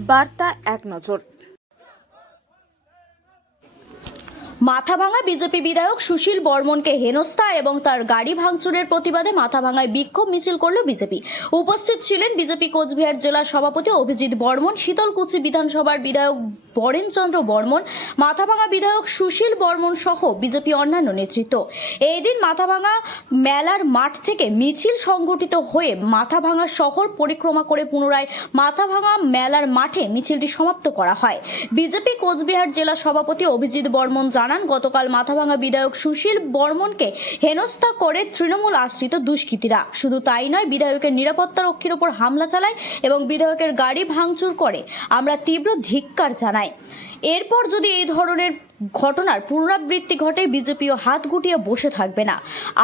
বার্তা এক নজর। মাথাভাঙা বিজেপি বিধায়ক সুশীল বর্মনকে হেনস্থা এবং তার গাড়ি ভাঙচুরের প্রতিবাদে মাথাভাঙায় বিক্ষোভ মিছিল করল বিজেপি। উপস্থিত ছিলেন বিজেপি কোচবিহার জেলা সভাপতি অভিজিৎ বর্মন, শীতলকুচি বিধানসভার বিধায়ক বরেনচন্দ্র বর্মন, মাথাভাঙা বিধায়ক সুশীল বর্মন সহ বিজেপি অন্যান্য নেতৃত্ব। এই দিন মাথাভাঙা মেলার মাঠ থেকে মিছিল সংগঠিত হয়ে মাথাভাঙা শহর পরিক্রমা করে পুনরায় মাথাভাঙা মেলার মাঠে মিছিলটি সমাপ্ত করা হয়। বিজেপি কোচবিহার জেলা সভাপতি অভিজিৎ বর্মন জানান, গতকাল মাথাভাঙা বিধায়ক সুশীল বর্মনকে হেনস্থা করে তৃণমূল আশ্রিত দুষ্কৃতীরা। শুধু তাই নয়, বিধায়কের নিরাপত্তা রক্ষীর ওপর হামলা চালায় এবং বিধায়কের গাড়ি ভাঙচুর করে। আমরা তীব্র ধিক্কার জানাই। এরপর যদি এই ধরনের ঘটনার পুনরাবৃত্তি ঘটে, বিজেপিও হাত গুটিয়ে বসে থাকবে না।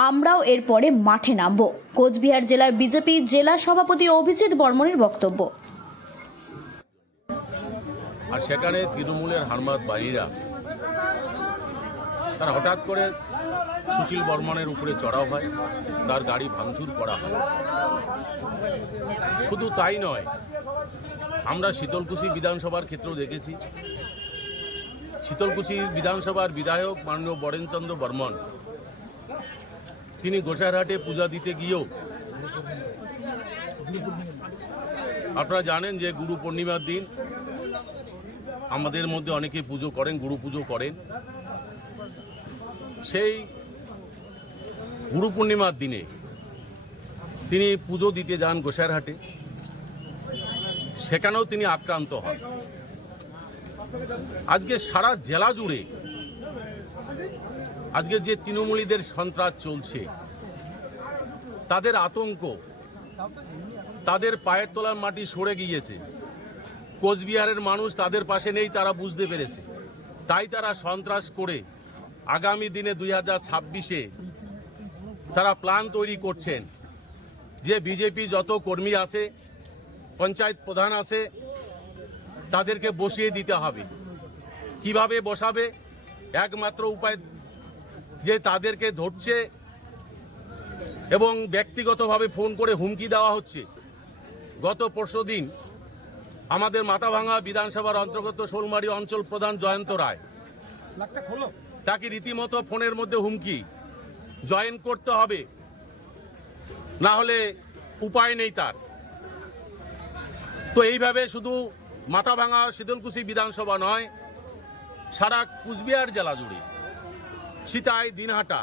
আমরাও এরপরে মাঠে নামব। কোচবিহার জেলার বিজেপি জেলা সভাপতি অভিজিৎ বর্মনের বক্তব্য। আর সেখানে তৃণমূলের হারমাত বাহিনীরা, তারা হঠাৎ করে সুশীল বর্মনের উপরে চড়াও হয়, তার গাড়ি ভাঙচুর করা হয়। শুধু তাই নয় আমরা শীতলকুচি বিধানসভার ক্ষেত্রেও দেখেছি। শীতলকুচি বিধানসভার বিধায়ক মাননীয় বরেনচন্দ্র বর্মন, তিনি গোসাইরহাটে পূজা দিতে গিয়েও আপনারা জানেন যে গুরু পূর্ণিমার দিন, আমাদের মধ্যে অনেকে পুজো করেন, গুরু পুজো করেন। সেই গুরু পূর্ণিমার দিনে তিনি পুজো দিতে যান গোসাইরহাটে সেখানেও তিনি আক্রান্ত হন। আজকে সারা জেলা জুড়ে, আজকে যে তৃণমূলীদের সন্ত্রাস চলছে, তাদের আতঙ্ক, তাদের পায়ের তলার মাটি সরে গিয়েছে। কোচবিহারের মানুষ তাদের পাশে নেই, তারা বুঝতে পেরেছে। তাই তারা সন্ত্রাস করে আগামী দিনে দুই হাজার ছাব্বিশে তারা প্ল্যান তৈরি করছেন যে বিজেপি যত কর্মী আছে পঞ্চায়েত প্রধান আছে তাদেরকে বসিয়ে দিতে হবে। কীভাবে বসাবে? একমাত্র উপায় যে তাদেরকে ধরছে এবং ব্যক্তিগতভাবে ফোন করে হুমকি দেওয়া হচ্ছে। গত পরশু দিন আমাদের মাথাভাঙা বিধানসভার অন্তর্গত শোলমারি অঞ্চল প্রধান জয়ন্ত রায় তাকে রীতিমতো ফোনের মধ্যে হুমকি। জয়েন করতে হবে। না হলে উপায় নেই তার। তো এইভাবে শুধু মাথাভাঙা শীতলকুচি বিধানসভা নয় সারা কুচবিহার জেলা জুড়ে সীতাই দিনহাটা।